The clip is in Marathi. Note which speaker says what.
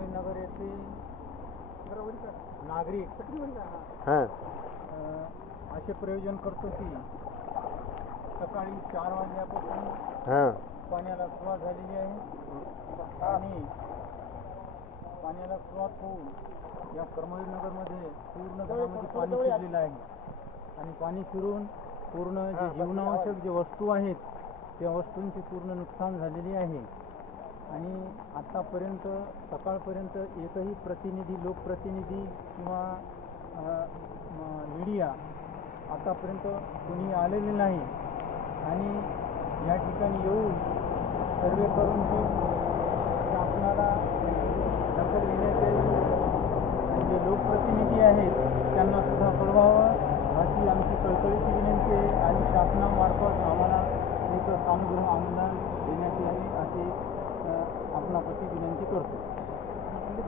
Speaker 1: नगर येथे नागरिक
Speaker 2: हां.
Speaker 1: अ, असे प्रयोजन करतो की सकाळी चार वाजल्यापासून
Speaker 2: हां.
Speaker 1: पाण्याला सुरुवात झालेली आहे. आणि पाण्याला सुरुवात होऊन या करमळी नगरमध्ये पूर्ण घरामध्ये पाणी शिरलेलं आहे. आणि पाणी शिरून पूर्ण जे जीवनावश्यक जे वस्तू आहेत त्या वस्तूंची पूर्ण नुकसान झालेली आहे. आणि आत्तापर्यंत सकाळपर्यंत एकही प्रतिनिधी लोकप्रतिनिधी किंवा मीडिया आतापर्यंत कुणी आलेले नाही. आणि या ठिकाणी येऊन सर्वे करून हे शासनाला दखल घेण्याचे जे लोकप्रतिनिधी आहेत त्यांना सुद्धा कळवावं. अशी आमची कळकळीची विनंती आहे आणि शासनामार्फत आम्हाला एक कामगृह अनुदान देण्यात यावे असे अ, आपणापाशी विनंती करतो.